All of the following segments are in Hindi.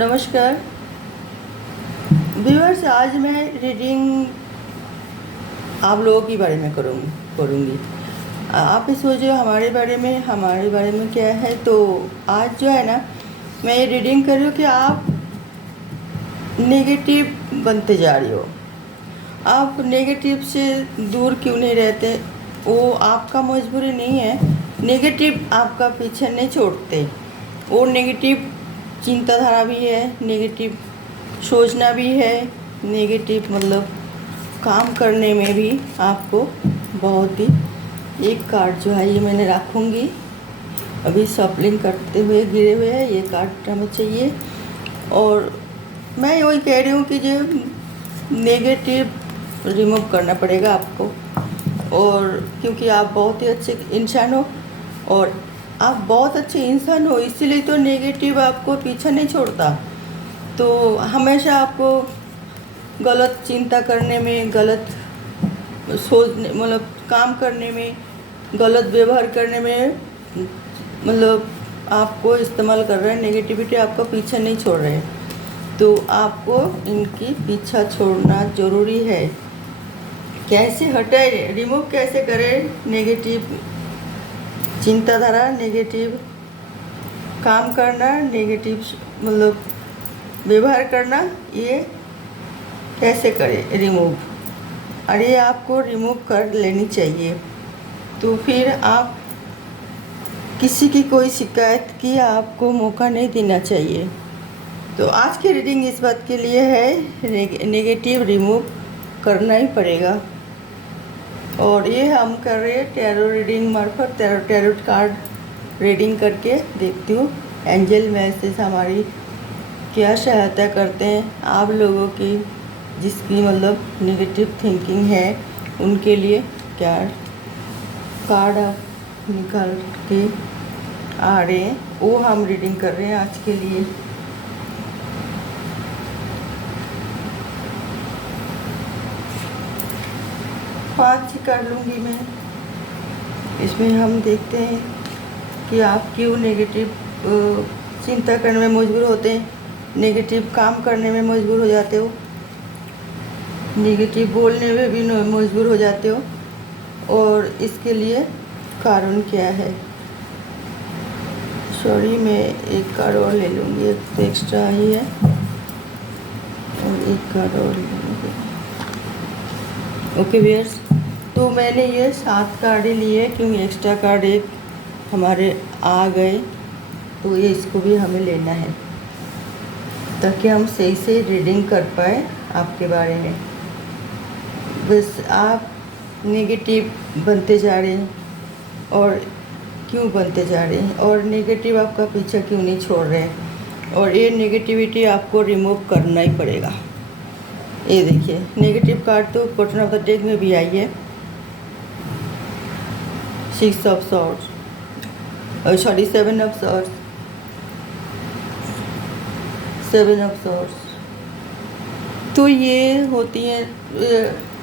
नमस्कार व्यूअर्स। आज मैं रीडिंग आप लोगों के बारे में करूँगी। आप ही सोचो हमारे बारे में क्या है। तो आज जो है ना, मैं ये रीडिंग कर रही हूँ कि आप नेगेटिव बनते जा रही हो। आप नेगेटिव से दूर क्यों नहीं रहते, वो आपका मजबूरी नहीं है। नेगेटिव आपका पीछे नहीं छोड़ते। वो नेगेटिव चिंताधारा भी है, नेगेटिव सोचना भी है, नेगेटिव मतलब काम करने में भी आपको बहुत ही। एक कार्ड जो है ये मैंने रखूँगी, अभी सफलिंग करते हुए गिरे हुए हैं, ये कार्ड हमें चाहिए। और मैं वही कह रही हूँ कि जो नेगेटिव रिमूव करना पड़ेगा आपको। और क्योंकि आप बहुत ही अच्छे इंसान हो और आप बहुत अच्छे इंसान हो, इसीलिए तो नेगेटिव आपको पीछा नहीं छोड़ता। तो हमेशा आपको गलत चिंता करने में, गलत सोचने मतलब काम करने में, गलत व्यवहार करने में मतलब आपको इस्तेमाल कर रहे हैं। नेगेटिविटी आपका पीछा नहीं छोड़ रहे हैं, तो आपको इनकी पीछा छोड़ना ज़रूरी है। कैसे हटाए, रिमूव कैसे करें नेगेटिव चिंताधारा, नेगेटिव काम करना, नेगेटिव मतलब व्यवहार करना, ये कैसे करें रिमूव। और ये आपको रिमूव कर लेनी चाहिए। तो फिर आप किसी की कोई शिकायत की आपको मौका नहीं देना चाहिए। तो आज की रीडिंग इस बात के लिए है, नेगेटिव रिमूव करना ही पड़ेगा। और ये हम कर रहे हैं टैरो रीडिंग मार्फत, टैरो कार्ड रीडिंग करके देखती हूँ एंजल मैसेज हमारी क्या सहायता करते हैं आप लोगों की, जिसकी मतलब नेगेटिव थिंकिंग है उनके लिए। क्या कार्ड आप निकाल के आ रहे हैं वो हम रीडिंग कर रहे हैं आज के लिए। पाँच ही कर लूँगी मैं। इसमें हम देखते हैं कि आप क्यों नेगेटिव चिंता करने में मजबूर होते हैं, नेगेटिव काम करने में मजबूर हो जाते हो, नेगेटिव बोलने में भी मजबूर हो जाते हो, और इसके लिए कारण क्या है। सॉरी, मैं एक कार्ड और ले लूँगी, एक तो एक्स्ट्रा ही है और एक कार्ड और ले लूँगी। ओके व्यूअर्स, तो मैंने ये 7 कार्ड ही लिए क्योंकि एक्स्ट्रा कार्ड एक हमारे आ गए, तो ये इसको भी हमें लेना है ताकि हम सही से रीडिंग कर पाए आपके बारे में। बस आप नेगेटिव बनते जा रहे हैं, और क्यों बनते जा रहे हैं, और नेगेटिव आपका पीछा क्यों नहीं छोड़ रहे हैं, और ये नेगेटिविटी आपको रिमूव करना ही पड़ेगा। ये देखिए नेगेटिव कार्ड तो बॉटम ऑफ द डेक में भी आई है, 6 of swords, sorry 7 of swords, 7 of swords. तो ये होती है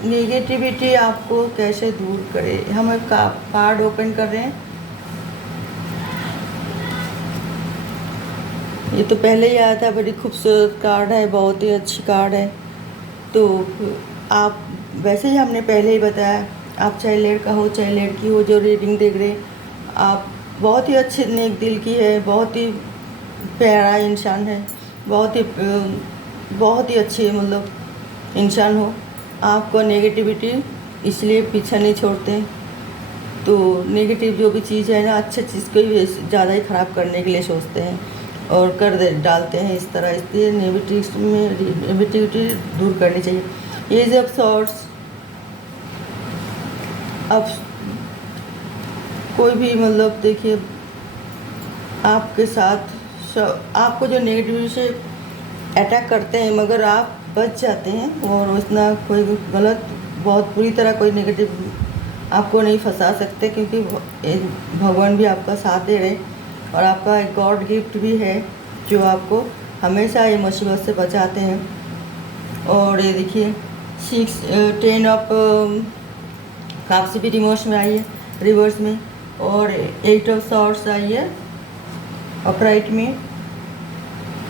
नेगेटिविटी आपको कैसे दूर करे। हम एक कार्ड ओपन कर रहे हैं, ये तो पहले ही आया था, बड़ी खूबसूरत कार्ड है, बहुत ही अच्छी कार्ड है। तो आप वैसे ही हमने पहले ही बताया, आप चाहे लड़का हो चाहे लड़की हो जो रीडिंग देख रहे, आप बहुत ही अच्छे नेक दिल की है, बहुत ही प्यारा इंसान है, बहुत ही अच्छे मतलब इंसान हो। आपको नेगेटिविटी इसलिए पीछा नहीं छोड़ते। तो नेगेटिव जो भी चीज़ है ना, अच्छी चीज़ को ही ज़्यादा ही ख़राब करने के लिए सोचते हैं और डालते हैं इस तरह। इसलिए नेगेटिविटी दूर करनी चाहिए। ये जब सॉर्ट्स, अब कोई भी मतलब देखिए आपके साथ आपको जो नेगेटिविटी से अटैक करते हैं, मगर आप बच जाते हैं और उतना कोई गलत बहुत बुरी तरह कोई नेगेटिव आपको नहीं फंसा सकते, क्योंकि भगवान भी आपका साथ दे रहे हैं और आपका एक गॉड गिफ्ट भी है जो आपको हमेशा ये मुसीबत से बचाते हैं। और ये देखिए 10 ऑफ कप्स भी रिवर्स में आई है, रिवर्स में, और 8 ऑफ सॉर्ड्स आई है अपराइट में,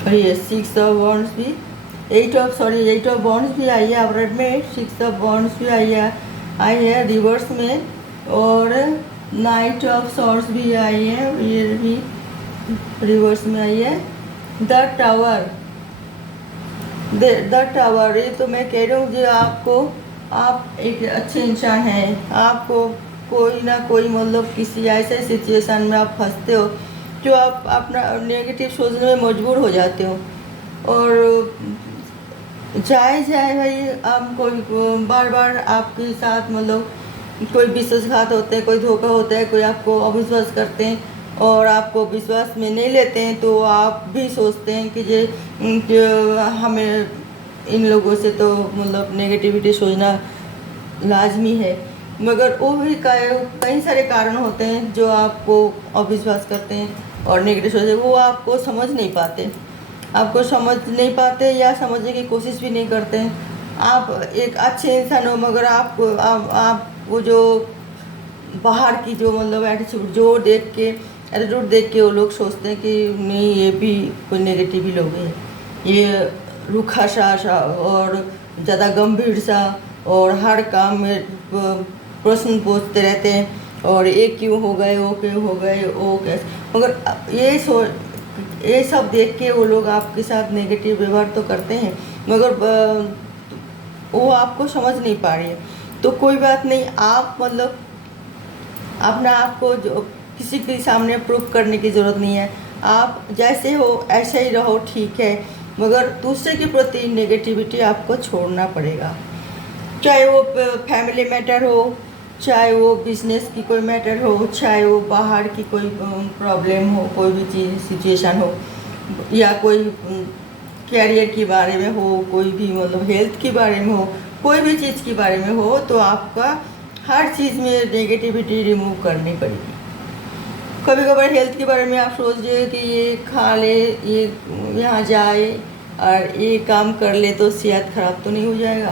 और ये 6 ऑफ वॉन्ड्स भी, 8 ऑफ वॉन्ड्स भी आई है अपरेट में, 6 ऑफ वॉन्ड्स भी आई है रिवर्स में, और नाइट ऑफ सॉर्ड्स भी आई है, ये भी रिवर्स में आई है। द टावर, ये तो मैं कह रही हूँ जो आपको, आप एक अच्छे इंसान हैं, आपको कोई ना कोई मतलब किसी ऐसे सिचुएशन में आप फंसते हो जो आप अपना नेगेटिव सोचने में मजबूर हो जाते हो, और जाए भाई, आप कोई बार बार आपके साथ मतलब कोई विश्वासघात होते हैं, कोई धोखा होता है, कोई आपको अविश्वास करते हैं और आपको विश्वास में नहीं लेते हैं, तो आप भी सोचते हैं कि हमें इन लोगों से तो मतलब नेगेटिविटी सोचना लाजमी है, मगर वो भी कई सारे कारण होते हैं जो आपको अविश्वास करते हैं और नेगेटिव सोचते हैं, वो आपको समझ नहीं पाते या समझने की कोशिश भी नहीं करते हैं। आप एक अच्छे इंसान हो, मगर आप वो जो बाहर की जो मतलब एटीट्यूड देख के वो लोग सोचते हैं कि नहीं, ये भी कोई नेगेटिव ही लोग हैं, ये रूखा सा और ज़्यादा गंभीर सा, और हर काम में प्रश्न पूछते रहते हैं, और ये क्यों हो गए, वो क्यों हो गए, वो कैसे, मगर ये सब देख के वो लोग आपके साथ नेगेटिव व्यवहार तो करते हैं, मगर वो आपको समझ नहीं पा रही है। तो कोई बात नहीं, आप मतलब अपना आप को जो किसी के सामने प्रूफ करने की ज़रूरत नहीं है, आप जैसे हो ऐसे ही रहो, ठीक है, मगर दूसरे के प्रति नेगेटिविटी आपको छोड़ना पड़ेगा, चाहे वो फैमिली मैटर हो, चाहे वो बिजनेस की कोई मैटर हो, चाहे वो बाहर की कोई प्रॉब्लम हो, कोई भी चीज़ सिचुएशन हो, या कोई कैरियर के बारे में हो, कोई भी मतलब हेल्थ के बारे में हो, कोई भी चीज़ के बारे में हो, तो आपका हर चीज़ में नेगेटिविटी रिमूव करनी पड़ेगी। कभी कभार हेल्थ के बारे में आप सोच रहे हो कि ये खा ले, ये यहाँ जाए और ये काम कर ले तो सेहत खराब तो नहीं हो जाएगा,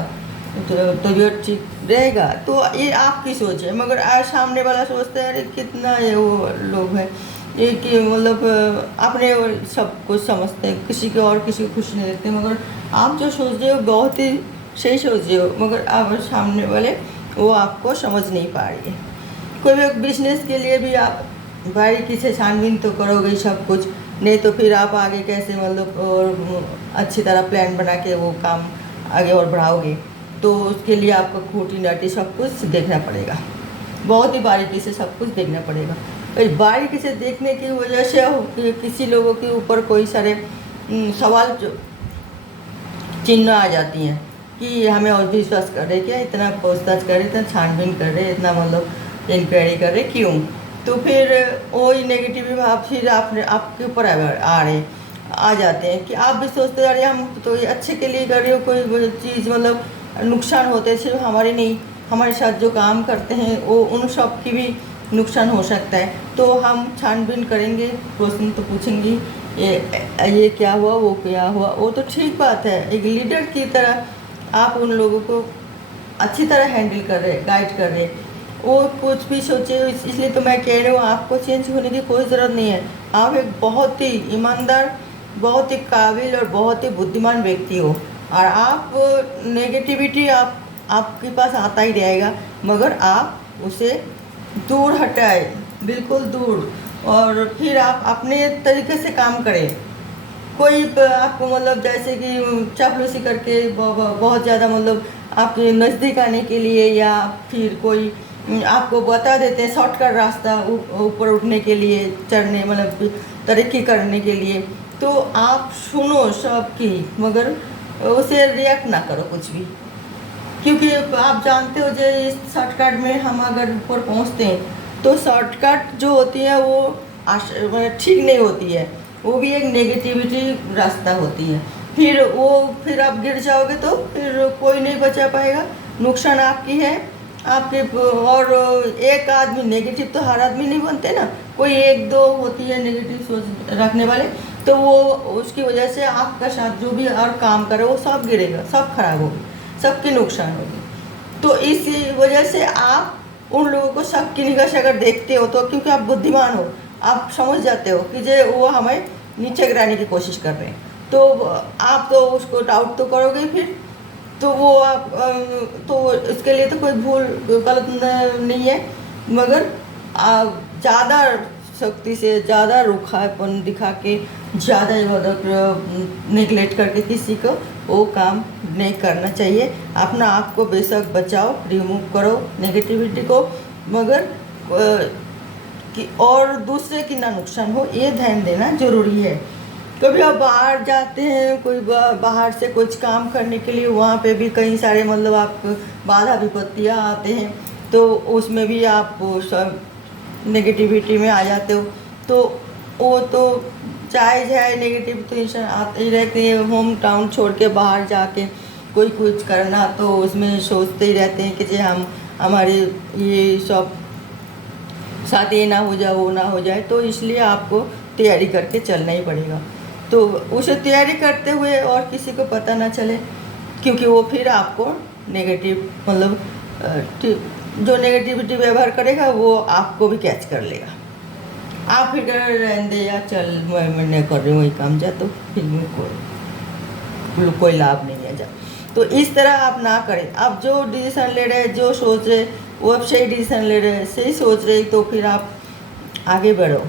तो तबीयत ठीक रहेगा, तो ये आपकी सोच है, मगर आज सामने वाला सोचता है अरे कितना ये वो लोग हैं ये कि मतलब अपने सब कुछ समझते हैं, किसी को खुश नहीं देते, मगर आप जो सोच रहे हो बहुत ही सही सोच रहे हो, मगर आप सामने वाले वो आपको समझ नहीं पा रही है। कोई भी बिजनेस के लिए भी आप बारीकी से छानबीन तो करोगे सब कुछ, नहीं तो फिर आप आगे कैसे मतलब और अच्छी तरह प्लान बना के वो काम आगे और बढ़ाओगे, तो उसके लिए आपको खूंटी नाटी सब कुछ देखना पड़ेगा, बहुत ही बारीकी से सब कुछ देखना पड़ेगा। बारीकी से देखने की वजह से किसी लोगों के ऊपर कोई सारे सवाल चिन्ह आ जाती हैं कि हमें और विश्वास कर रहे, क्या इतना पूछताछ कर रहे, इतना छानबीन कर रहे, इतना मतलब इंक्वायरी कर रहे, क्यों? तो फिर वही नेगेटिव भाव फिर आपके ऊपर आ जाते हैं कि आप भी सोचते हैं अरे हम तो ये अच्छे के लिए कर रहे हो, कोई चीज़ मतलब नुकसान होते हैं, सिर्फ हमारे नहीं, हमारे साथ जो काम करते हैं वो उन सब की भी नुकसान हो सकता है, तो हम छानबीन करेंगे, प्रश्न तो पूछेंगे ये क्या हुआ, वो क्या हुआ, वो तो ठीक बात है, एक लीडर की तरह आप उन लोगों को अच्छी तरह हैंडल कर रहे, गाइड कर रहे, वो कुछ भी सोचे, इसलिए तो मैं कह रही हूँ आपको चेंज होने की कोई ज़रूरत नहीं है। आप एक बहुत ही ईमानदार, बहुत ही काबिल और बहुत ही बुद्धिमान व्यक्ति हो, और आप नेगेटिविटी आपके पास आता ही रहेगा, मगर आप उसे दूर हटाए, बिल्कुल दूर, और फिर आप अपने तरीके से काम करें। कोई आपको मतलब जैसे कि चापलूसी करके बहुत ज़्यादा मतलब आपके नज़दीक आने के लिए, या फिर कोई आपको बता देते हैं शॉर्टकट रास्ता ऊपर उठने के लिए, चढ़ने मतलब तरक्की करने के लिए, तो आप सुनो सबकी, मगर उसे रिएक्ट ना करो कुछ भी, क्योंकि आप जानते हो जो इस शॉर्टकट में हम अगर ऊपर पहुंचते हैं तो शॉर्टकट जो होती है वो ठीक नहीं होती है, वो भी एक नेगेटिविटी रास्ता होती है, फिर आप गिर जाओगे तो फिर कोई नहीं बचा पाएगा, नुकसान आपकी है आपके। और एक आदमी नेगेटिव तो हर आदमी नहीं बनते ना, कोई एक दो होती है नेगेटिव सोच रखने वाले, तो वो उसकी वजह से आपका साथ जो भी और काम करे वो सब गिरेगा, सब खराब होगी, सबकी नुकसान होगी। तो इसी वजह से आप उन लोगों को सबकी निगाह से अगर देखते हो, तो क्योंकि आप बुद्धिमान हो, आप समझ जाते हो कि जो वो हमें नीचे गिराने की कोशिश कर रहे हैं, तो आप तो उसको डाउट तो करोगे फिर। तो वो आप तो इसके लिए तो कोई भूल गलत नहीं है, मगर आप ज़्यादा सख्ती से, ज़्यादा रूखापन दिखा के, ज़्यादा निगलेक्ट करके किसी को वो काम नहीं करना चाहिए। अपना आप को बेशक बचाओ, रिमूव करो नेगेटिविटी को, मगर कि और दूसरे की ना नुकसान हो, ये ध्यान देना ज़रूरी है। कभी आप बाहर जाते हैं, कोई बाहर से कुछ काम करने के लिए, वहाँ पे भी कई सारे आप बाधा विपत्तियाँ आते हैं, तो उसमें भी आप सब नेगेटिविटी में आ जाते हो। तो वो तो जायज़ है, नेगेटिव तो इंसान आते ही रहते हैं। होम टाउन छोड़ के बाहर जाके कोई कुछ करना, तो उसमें सोचते ही रहते हैं कि हम हमारे ये सब साथ ये ना हो जाए, वो ना हो जाए। तो इसलिए आपको तैयारी करके चलना ही पड़ेगा। तो उसे तैयारी करते हुए और किसी को पता ना चले, क्योंकि वो फिर आपको नेगेटिव जो नेगेटिविटी व्यवहार करेगा वो आपको भी कैच कर लेगा। आप फिर रहने दे या चल मैं नहीं कर रही हूँ वही काम, जा, तो फिर कोई लाभ नहीं है, जा। तो इस तरह आप ना करें। आप जो डिसीजन ले रहे हैं, जो सोच रहे, वो आप सही डिसीजन ले रहे हैं, सही सोच रहे, तो फिर आप आगे बढ़ो,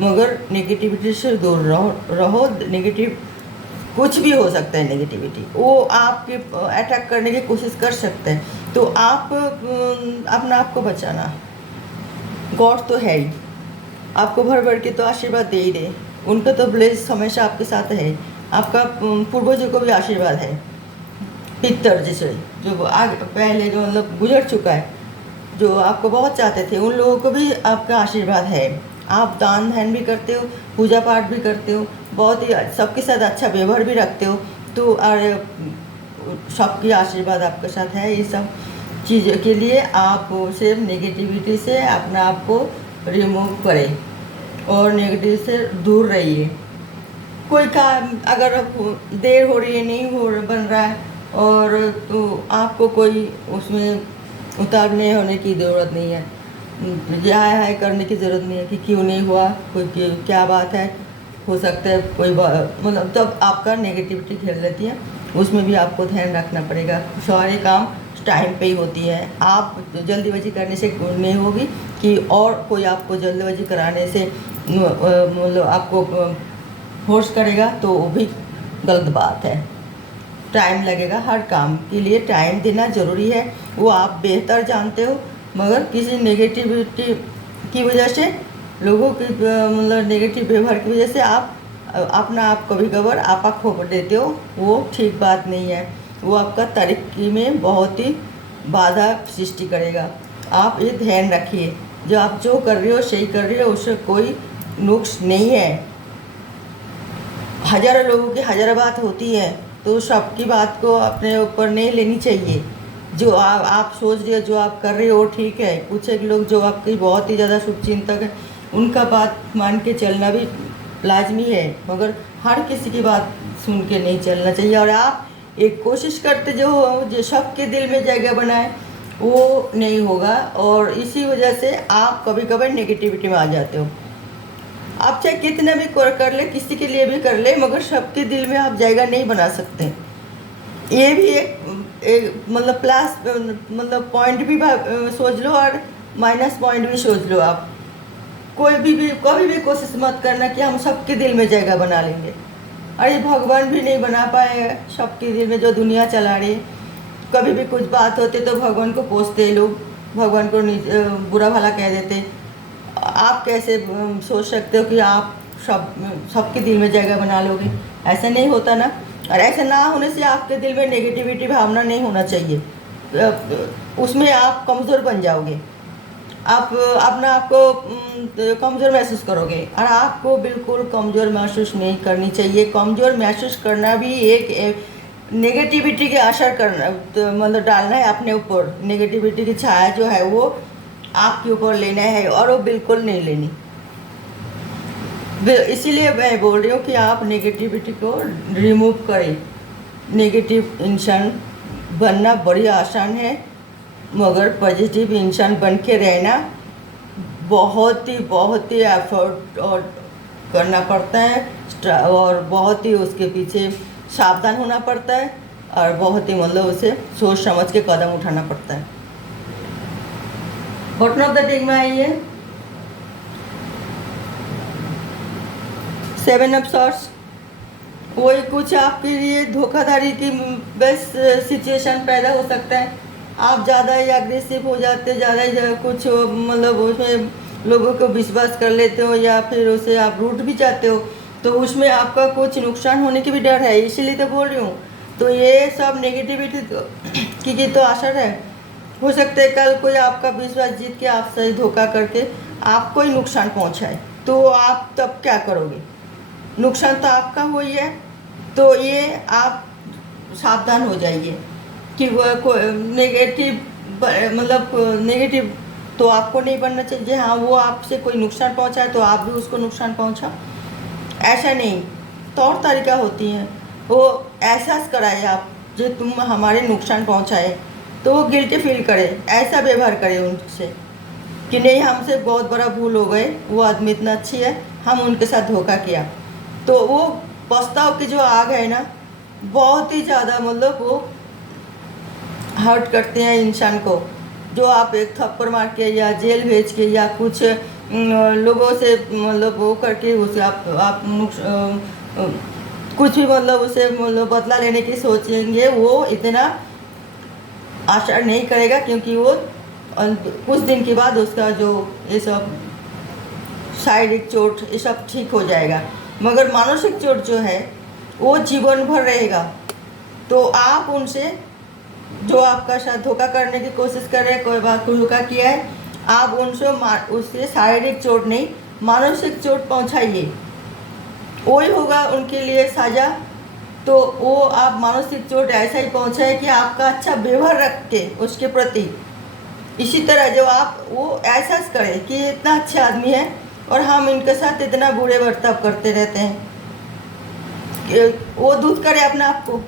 मगर नेगेटिविटी से दूर रहो। नेगेटिव कुछ भी हो सकता है, नेगेटिविटी वो आपके अटैक करने की कोशिश कर सकते हैं। तो आप अपना आप को बचाना, गॉड तो है ही, आपको भर भर के तो आशीर्वाद दे ही रहे। उनका तो ब्लेस हमेशा आपके साथ है। आपका पूर्वजों को भी आशीर्वाद है, पितर जिसे जो आगे पहले जो गुजर चुका है, जो आपको बहुत चाहते थे, उन लोगों को भी आपका आशीर्वाद है। आप दान ध्यान भी करते हो, पूजा पाठ भी करते हो, बहुत ही सबके साथ अच्छा व्यवहार भी रखते हो, तो और सबकी आशीर्वाद आपके साथ है। ये सब चीज़ों के लिए आप सिर्फ नेगेटिविटी से अपना आप को रिमूव करें और नेगेटिव से दूर रहिए। कोई काम अगर देर हो रही है, नहीं बन रहा है, और तो आपको कोई उसमें उतारने होने की ज़रूरत नहीं है, हाय करने की ज़रूरत नहीं है कि क्यों नहीं हुआ, कोई क्या बात है, हो सकता है कोई तब आपका नेगेटिविटी खेल लेती है। उसमें भी आपको ध्यान रखना पड़ेगा। सारे काम टाइम पे ही होती है, आप जल्दीबाजी करने से नहीं होगी कि और कोई आपको जल्दबाजी कराने से आपको फोर्स करेगा, तो वो भी गलत बात है। टाइम लगेगा, हर काम के लिए टाइम देना ज़रूरी है, वो आप बेहतर जानते हो। मगर किसी नेगेटिविटी की वजह से, लोगों की नेगेटिव व्यवहार की वजह से आप अपना आप कभी कभार आपा खो देते हो, वो ठीक बात नहीं है। वो आपका तरक्की में बहुत ही बाधा सृष्टि करेगा। आप ये ध्यान रखिए, जो आप जो कर रहे हो सही कर रहे हो, उससे कोई नुक्स नहीं है। हज़ारों लोगों की हज़ारों बात होती है, तो सबकी बात को अपने ऊपर नहीं लेनी चाहिए। जो आप सोच रहे हो, जो आप कर रहे हो ठीक है। कुछ एक लोग जो आपकी बहुत ही ज़्यादा शुभचिंतक है, उनका बात मान के चलना भी लाजमी है, मगर हर किसी की बात सुन के नहीं चलना चाहिए। और आप एक कोशिश करते जो सबके दिल में जगह बनाए, वो नहीं होगा, और इसी वजह से आप कभी कभी नेगेटिविटी में आ जाते हो। आप चाहे कितना भी कर ले, किसी के लिए भी कर ले, मगर सबके दिल में आप जगह नहीं बना सकते। ये भी एक प्लस पॉइंट भी सोच लो, और माइनस पॉइंट भी सोच लो। आप कभी भी कोशिश मत करना कि हम सबके दिल में जगह बना लेंगे। अरे भगवान भी नहीं बना पाए सबके दिल में, जो दुनिया चला रही है। कभी भी कुछ बात होती तो भगवान को कोसते लोग, भगवान को बुरा भला कह देते। आप कैसे सोच सकते हो कि आप सबके दिल में जगह बना लोगे? ऐसा नहीं होता ना। और ऐसा ना होने से आपके दिल में नेगेटिविटी भावना नहीं होना चाहिए, उसमें आप कमज़ोर बन जाओगे। आप अपना आपको कमज़ोर महसूस करोगे, और आपको बिल्कुल कमज़ोर महसूस नहीं करनी चाहिए। कमज़ोर महसूस करना भी एक नेगेटिविटी के असर करना, तो डालना है अपने ऊपर। नेगेटिविटी की छाया जो है वो आपके ऊपर लेना है, और वो बिल्कुल नहीं लेनी। इसीलिए मैं बोल रही हूँ कि आप नेगेटिविटी को रिमूव करें। नेगेटिव इंसान बनना बड़ी आसान है, मगर पॉजिटिव इंसान बन के रहना बहुत ही एफर्ट और करना पड़ता है और बहुत ही उसके पीछे सावधान होना पड़ता है और बहुत ही मतलब उसे सोच समझ के कदम उठाना पड़ता है। बॉटम ऑफ द डेक में आइए, 7 ऑफ सॉर्ड्स। वही कुछ आपके लिए धोखाधड़ी की बेस्ट सिचुएशन पैदा हो सकता है। आप ज़्यादा ही एग्रेसिव हो जाते, ज़्यादा ही कुछ मतलब उसमें लोगों को विश्वास कर लेते हो या फिर उसे आप रूठ भी जाते हो, तो उसमें आपका कुछ नुकसान होने की भी डर है, इसीलिए तो बोल रही हूँ। तो ये सब नेगेटिविटी की तो असर है। हो सकता है कल कोई आपका विश्वास जीत के आपसे धोखा करके आपको ही नुकसान पहुँचाए, तो आप तब क्या करोगे? नुकसान तो आपका हो ही है। तो ये आप सावधान हो जाइए कि वह नेगेटिव मतलब नेगेटिव तो आपको नहीं बनना चाहिए। हाँ, वो आपसे कोई नुकसान पहुंचाए तो आप भी उसको नुकसान पहुंचाओ, ऐसा नहीं। तौर तरीका होती हैं, वो एहसास कराए आप जो तुम हमारे नुकसान पहुंचाए, तो वो गिल्टी फील करे, ऐसा व्यवहार करे उनसे कि नहीं हमसे बहुत बड़ा भूल हो गए, वो आदमी इतना अच्छी है, हम उनके साथ धोखा किया। तो वो पछताव की जो आग है ना, बहुत ही ज़्यादा मतलब वो हर्ट करते हैं इंसान को। जो आप एक थप्पड़ मार के या जेल भेज के या कुछ लोगों से मतलब वो करके उसे आप कुछ भी मतलब उसे मतलब बदला लेने की सोचेंगे, वो इतना असर नहीं करेगा, क्योंकि वो कुछ दिन के बाद उसका जो ये सब शारीरिक चोट ये सब ठीक हो जाएगा, मगर मानसिक चोट जो है वो जीवन भर रहेगा। तो आप उनसे जो आपका साथ धोखा करने की कोशिश कर रहे हैं, कोई बात को धोखा किया है, आप उनसे उससे शारीरिक चोट नहीं मानसिक चोट पहुंचाइए, वही होगा उनके लिए सजा। तो वो आप मानसिक चोट ऐसा ही पहुंचाए कि आपका अच्छा व्यवहार रख के उसके प्रति, इसी तरह जो आप वो एहसास करें कि इतना अच्छा आदमी है और हम इनके साथ इतना बुरे बर्ताव करते रहते हैं, वो दूध करे अपने आप को।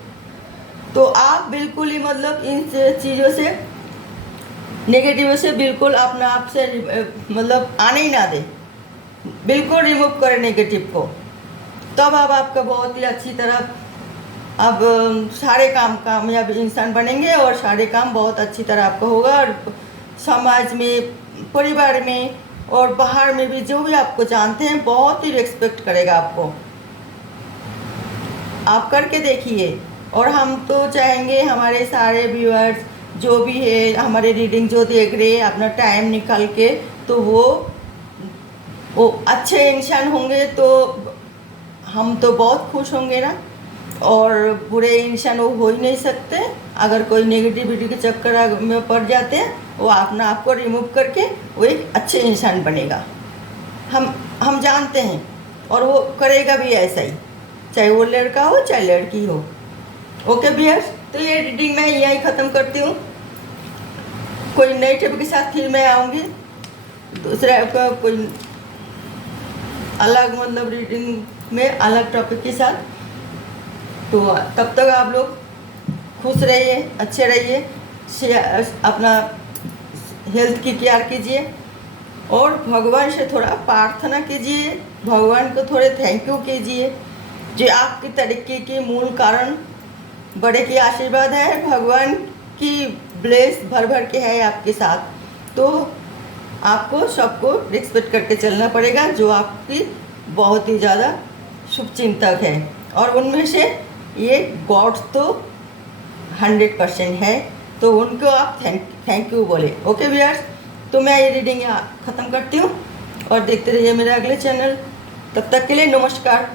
तो आप बिल्कुल ही मतलब इन चीज़ों से नेगेटिव से बिल्कुल अपने आप से मतलब आने ही ना दें, बिल्कुल रिमूव करें नेगेटिव को। तब आप आपका बहुत ही अच्छी तरह अब सारे काम कामयाब इंसान बनेंगे और सारे काम बहुत अच्छी तरह आपका होगा, और समाज में, परिवार में और बाहर में भी जो भी आपको जानते हैं बहुत ही रिस्पेक्ट करेगा आपको। आप करके देखिए। और हम तो चाहेंगे हमारे सारे व्यूअर्स जो भी है हमारे रीडिंग जो देख रहे हैं अपना टाइम निकाल के, तो वो अच्छे इंसान होंगे तो हम तो बहुत खुश होंगे ना। और बुरे इंसान वो हो ही नहीं सकते। अगर कोई नेगेटिविटी के चक्कर में पड़ जाते हैं, वो अपना आप को रिमूव करके वो एक अच्छे इंसान बनेगा। हम जानते हैं और वो करेगा भी ऐसा ही, चाहे वो लड़का हो चाहे लड़की हो। ओके व्यूअर्स, तो ये रीडिंग मैं यहीं ख़त्म करती हूँ। कोई नई टिप के साथ फिर मैं आऊँगी, दूसरे कोई अलग मतलब रीडिंग में अलग टॉपिक के साथ। तो तब तक आप लोग खुश रहिए, अच्छे रहिए, अपना हेल्थ की केयर कीजिए और भगवान से थोड़ा प्रार्थना कीजिए, भगवान को थोड़े थैंक यू कीजिए जो आपकी तरक्की के मूल कारण बड़े की आशीर्वाद है, भगवान की ब्लेस भर भर के है आपके साथ। तो आपको सबको रिस्पेक्ट करके चलना पड़ेगा जो आपकी बहुत ही ज़्यादा शुभचिंतक है, और उनमें से ये गॉड तो 100% है, तो उनको आप थैंक यू बोले। ओके व्यूअर्स, तो मैं ये रीडिंग यहाँ ख़त्म करती हूँ और देखते रहिए मेरे अगले चैनल। तब तक के लिए नमस्कार।